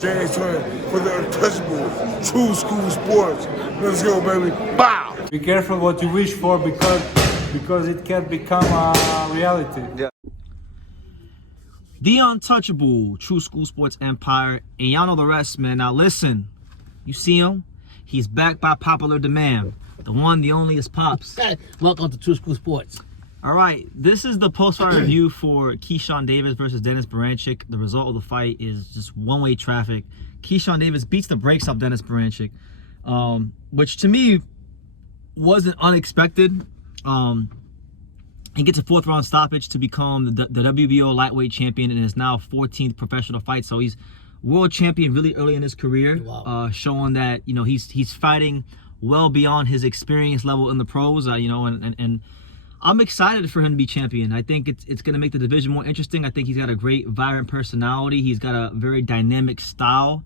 James Turner for the untouchable True School Sports. Let's go, baby. Bow! Be careful what you wish for because it can become a reality. Yeah. The untouchable True School Sports Empire, and y'all know the rest, man. Now listen, you see him? He's back by popular demand. The one, the only is Pops. Welcome to True School Sports. All right, this is the post-fight review for Keyshawn Davis versus Dennis Berinchyk. The result of the fight is just one-way traffic. Keyshawn Davis beats the brakes off Dennis Berinchyk, which to me wasn't unexpected. He gets a fourth-round stoppage to become the WBO lightweight champion in his now 14th professional fight. So he's world champion really early in his career, wow. Showing that he's fighting well beyond his experience level in the pros. And I'm excited for him to be champion. I think it's going to make the division more interesting. I think he's got a great, vibrant personality. He's got a very dynamic style.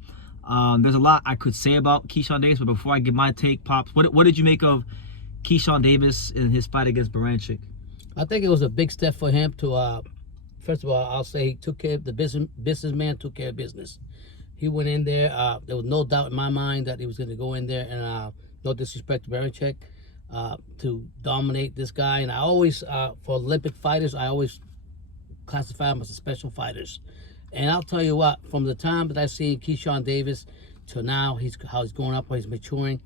There's a lot I could say about Keyshawn Davis, but before I give my take, Pops, what did you make of Keyshawn Davis in his fight against Berinchyk? I think it was a big step for him to, first of all, I'll say he took care of the businessman, took care of business. He went in there. There was no doubt in my mind that he was going to go in there and, no disrespect to Berinchyk, to dominate this guy. And I always, for Olympic fighters, I always classify them as the special fighters. And I'll tell you what, from the time that I've seen Keyshawn Davis to now, how he's going up, how he's maturing.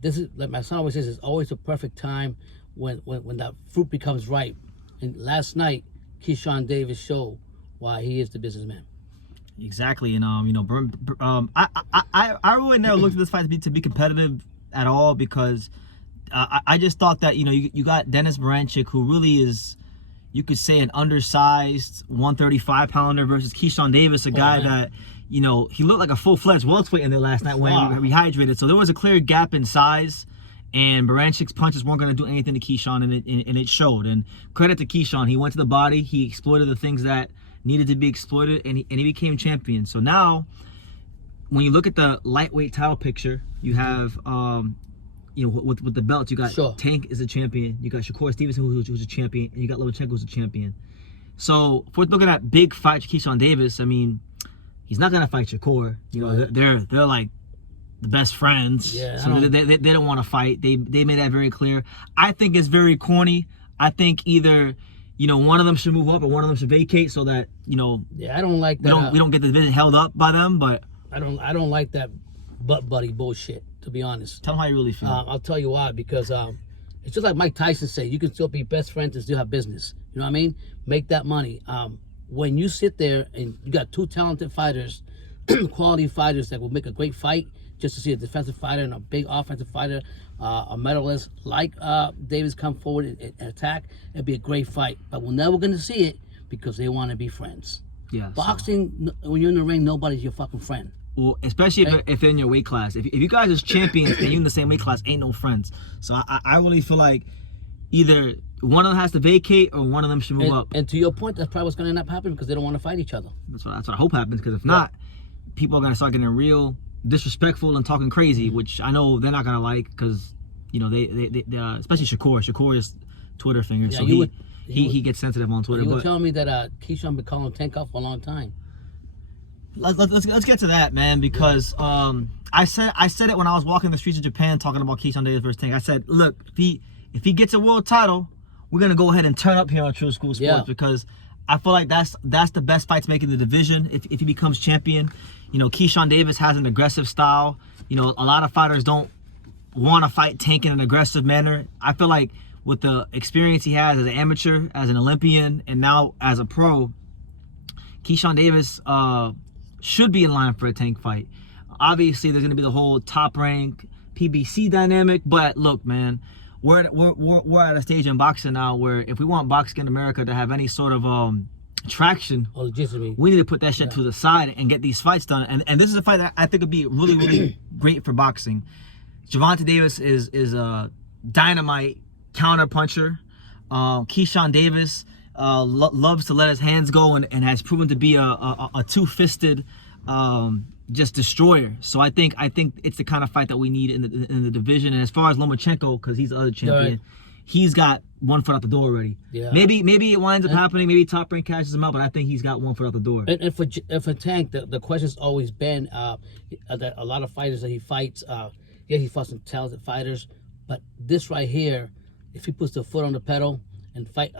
This is, like my son always says, it's always a perfect time when that fruit becomes ripe. And last night, Keyshawn Davis showed why he is the businessman. Exactly, and I really never looked at this fight to be competitive at all, because I just thought that you got Dennis Berinchyk, who really is, you could say, an undersized 135-pounder versus Keyshawn Davis, a guy that he looked like a full-fledged welterweight in there last night when he rehydrated. So there was a clear gap in size, and Berinchy's punches weren't going to do anything to Keyshawn, and it showed. And credit to Keyshawn, he went to the body, he exploited the things that needed to be exploited, and he became champion. So now, when you look at the lightweight title picture, you have with the belts, you got Tank is a champion, you got Shakur Stevenson who's a champion, and you got Berinchyk who's a champion. So if we're looking at big fight for Keyshawn Davis, I mean, he's not gonna fight Shakur. They're like the best friends. Yeah, so they don't want to fight. They made that very clear. I think it's very corny. I think either one of them should move up or one of them should vacate, so that Yeah, I don't like that. We don't get the division held up by them. But I don't like that butt buddy bullshit, to be honest. Tell them how you really feel. I'll tell you why, because it's just like Mike Tyson said, you can still be best friends and still have business. You know what I mean? Make that money. When you sit there and you got two talented fighters, quality fighters that will make a great fight, just to see a defensive fighter and a big offensive fighter, a medalist like Davis come forward and attack, it'd be a great fight. But we're never going to see it because they want to be friends. Yeah. Boxing, when you're in the ring, nobody's your fucking friend. Well, especially if they're in your weight class. If you guys are champions and you're in the same weight class, ain't no friends. So I really feel like either one of them has to vacate or one of them should move up. And to your point, that's probably what's going to end up happening because they don't want to fight each other. That's what I hope happens, because if not, people are going to start getting real disrespectful and talking crazy, which I know they're not going to like, because, they especially Shakur is Twitter fingers. So he gets sensitive on Twitter. You were telling me that Keyshawn been calling Tank out for a long time. Let's get to that, man, because I said it when I was walking the streets of Japan talking about Keyshawn Davis versus Tank. I said, look, if he gets a world title, we're gonna go ahead and turn up here on True School Sports, because I feel like that's the best fight to make in the division if he becomes champion. Keyshawn Davis has an aggressive style. A lot of fighters don't want to fight Tank in an aggressive manner. I feel like with the experience he has as an amateur, as an Olympian, and now as a pro, Keyshawn Davis should be in line for a Tank fight. Obviously, there's going to be the whole top rank PBC dynamic, but look, man, we're at a stage in boxing now where if we want boxing in America to have any sort of traction, we need to put that shit to the side and get these fights done. And this is a fight that I think would be really, really great for boxing. Gervonta Davis is a dynamite counter puncher. Keyshawn Davis loves to let his hands go and has proven to be a two-fisted just destroyer. So I think it's the kind of fight that we need in the division. And as far as Lomachenko, because he's the other champion, he's got one foot out the door already. Yeah. Maybe it winds up happening. Maybe Top Rank catches him out, but I think he's got one foot out the door. And for Tank, the question's always been that a lot of fighters that he fights, he fought some talented fighters, but this right here, if he puts the foot on the pedal and fight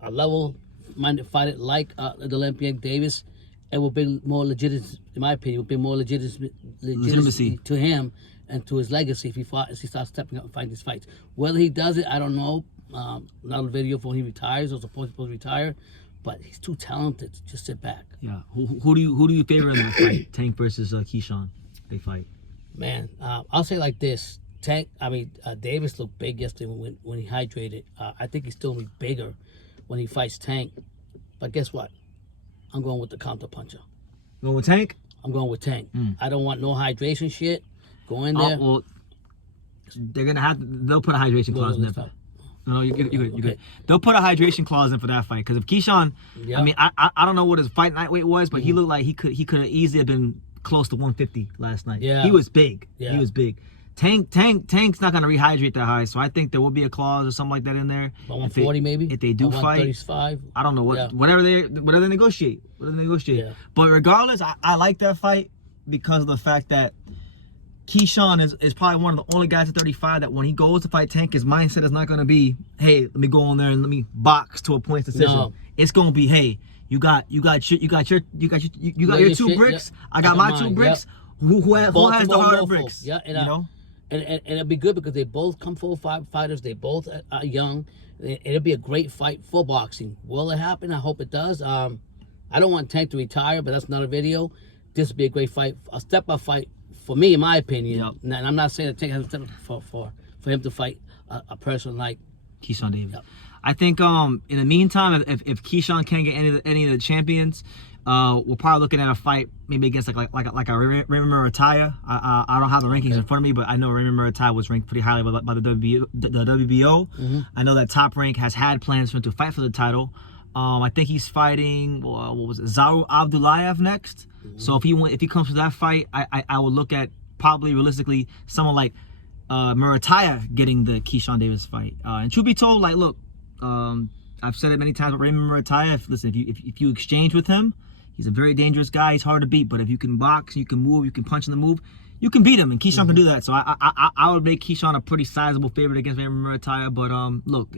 a level-minded fighter like the Olympian Davis, it will be more legitimate, in my opinion, will be more legitimacy to him and to his legacy if he starts stepping up and fighting these fights. Whether he does it, I don't know. Not a video for when he retires or supposed to retire, but he's too talented to just sit back. Yeah. Who do you favor in the fight? Tank versus Keyshawn. They fight. Man, I'll say like this. Davis looked big yesterday when he hydrated. I think he's still gonna be bigger when he fights Tank. But guess what? I'm going with the counter puncher. Going with Tank? I'm going with Tank. I don't want no hydration shit. Go in there. Well, they'll put a hydration clause in there. No, you're good. They'll put a hydration clause in for that fight because if Keyshawn, I don't know what his fight night weight was, but he looked like he could have easily have been close to 150 last night. Yeah, he was big. Yeah. He was big. Tank's not gonna rehydrate that high, so I think there will be a clause or something like that in there. About 140 maybe. If they do fight, 135. I don't know whatever they negotiate. Yeah. But regardless, I like that fight because of the fact that Keyshawn is probably one of the only guys at 35 that when he goes to fight Tank, his mindset is not gonna be, hey, let me go in there and let me box to a points decision. No. It's gonna be, hey, you got your 2 bricks. Yeah. I got my 2 bricks. Yep. Who has the harder bricks? Yeah, and it'll be good because they both come full fighters. They both are young. It'll be a great fight for boxing. Will it happen? I hope it does. I don't want Tank to retire, but that's not a video. This will be a great fight, a step-up fight for me, in my opinion. Yep. And I'm not saying that Tank has a step for him to fight a person like Keyshawn Davis. Yep. I think in the meantime, if Keyshawn can't get any of the champions, we're probably looking at a fight maybe against like a Raymond Murataya. I don't have the rankings in front of me, but I know Raymond Murataya was ranked pretty highly by the WBO. Mm-hmm. I know that Top Rank has had plans for him to fight for the title. I think he's fighting Zaur Abdullayev next. Mm-hmm. So if he comes to that fight, I would look at probably realistically someone like Murataya getting the Keyshawn Davis fight. And truth be told, like look, I've said it many times, but Raymond Murataya, if you exchange with him, he's a very dangerous guy. He's hard to beat, but if you can box, you can move, you can punch in the move, you can beat him, and Keyshawn can do that. So I would make Keyshawn a pretty sizable favorite against Raymond Murataya. But look,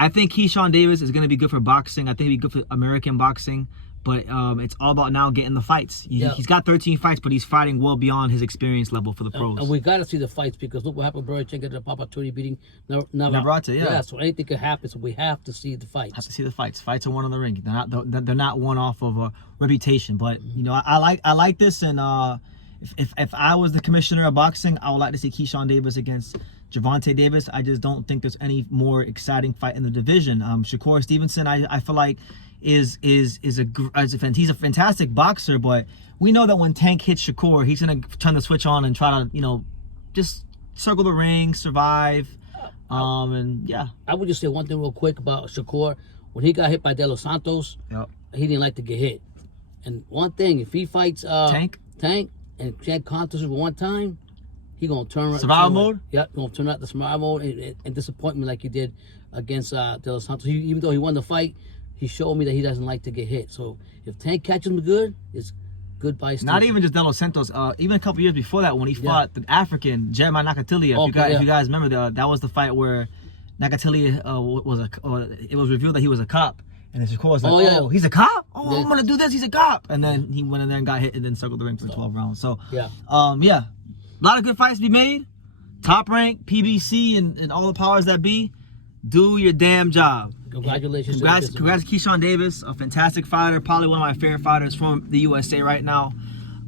I think Keyshawn Davis is going to be good for boxing. I think he'd be good for American boxing. But it's all about now getting the fights. He's got 13 fights, but he's fighting well beyond his experience level for the pros. And we got to see the fights because look what happened with Berinchyk at the opportunity beating Gervonta. Yeah, so anything could happen. So we have to see the fights. Have to see the fights. Fights are one on the ring. They're not one off of a reputation. But I like this, and if I was the commissioner of boxing, I would like to see Keyshawn Davis against Gervonta Davis. I just don't think there's any more exciting fight in the division. Shakur Stevenson, I feel like he's a fantastic boxer, but we know that when Tank hits Shakur, he's gonna turn the switch on and try to just circle the ring, survive, and yeah. I would just say one thing real quick about Shakur. When he got hit by De Los Santos, he didn't like to get hit. And one thing, if he fights Tank and Tank contests him one time, he gonna turn survival mode. Yep, gonna turn out the survival mode and disappointment like he did against De Los Santos. Even though he won the fight, he showed me that he doesn't like to get hit. So if Tank catches him good, it's goodbye. Not even just De Los Santos. Even a couple years before that, when he fought the African Jeremiah Nakatilia. If you guys remember, that was the fight where Nakatilia it was revealed that he was a cop, and then Shakur was like, "Oh, he's a cop? Oh, I'm gonna do this. He's a cop." And then he went in there and got hit, and then circled the ring for 12 rounds. So a lot of good fights to be made. Top Rank, PBC, and all the powers that be, do your damn job. Congratulations. Congrats to Keyshawn Davis, a fantastic fighter, probably one of my favorite fighters from the USA right now.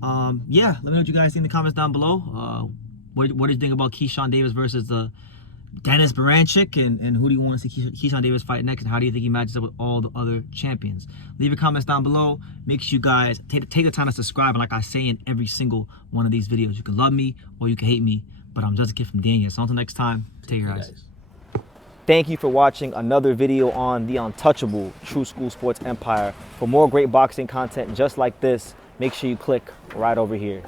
Let me know what you guys think in the comments down below. What do you think about Keyshawn Davis versus the Dennis Berinchyk, and who do you want to see Keyshawn Davis fight next, and how do you think he matches up with all the other champions? Leave your comments down below. Make sure you guys take the time to subscribe, and like I say in every single one of these videos, you can love me or you can hate me, but I'm just a kid from Daniel. So until next time, take care, guys. Thank you for watching another video on the untouchable True School Sports Empire. For more great boxing content just like this, make sure you click right over here.